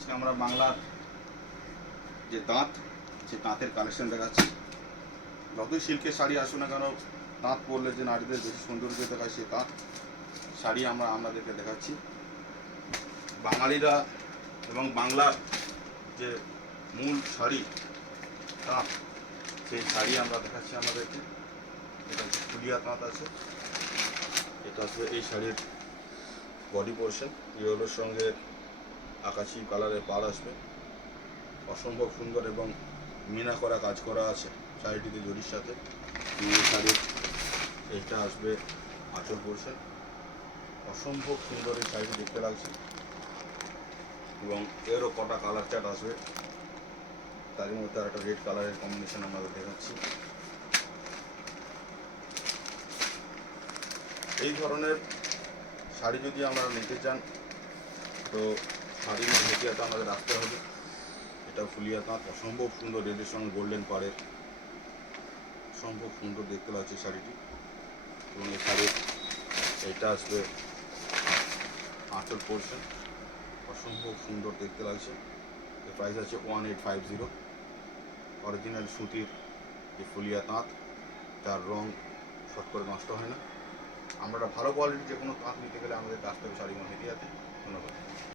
আজকে আমরা বাংলার যে তাঁত, সে তাঁতের কালেকশন দেখাচ্ছি। যতই সিল্কের শাড়ি আসুক না কেন, তাঁত পরলে যে নারীদের বেশি সৌন্দর্য দেখায়, সে তাঁত শাড়ি আমরা আপনাদেরকে দেখাচ্ছি। বাঙালিরা এবং বাংলার যে মূল শাড়ি তাঁত, সেই শাড়ি আমরা দেখাচ্ছি আমাদেরকে। এটা হচ্ছে ফুলিয়া তাঁত আছে। এটা আসবে এই শাড়ির বডি পোর্শন, ইয়েলোর সঙ্গে আকাশি কালারের পাড় আসবে। অসম্ভব সুন্দর এবং মিনা করা কাজ করা আছে শাড়িটিতে জরির সাথে। এই শাড়ির এটা আসবে আঁচল পোর্শন। অসম্ভব সুন্দর এই শাড়িটি দেখতে লাগছে এবং এরও কটা কালার চার্ট আসবে। তারই মধ্যে আর একটা রেড কালারের কম্বিনেশন আমাদের দেখাচ্ছি। এই ধরনের শাড়ি যদি আমরা নিতে চান, তো শাড়ির হেটিয়াতে আমাদের আসতে হবে। এটা ফুলিয়া তাঁত, অসম্ভব সুন্দর, রেডের সঙ্গে গোল্ডেন পাড়ের, অসম্ভব সুন্দর দেখতে লাগছে শাড়িটি। এবং এই শাড়ির এটা আসবে আঁচল পোর্শন, অসম্ভব সুন্দর দেখতে লাগছে। এর প্রাইস আছে 1850। অরিজিনাল সুতির যে ফুলিয়া তাঁত, তার রং শর্ট করে নষ্ট হয় না। আমরা ভালো কোয়ালিটির যে কোনো তাঁত নিতে গেলে আমাদের আসতে হবে শাড়ি হেটিয়াতে। ধন্যবাদ।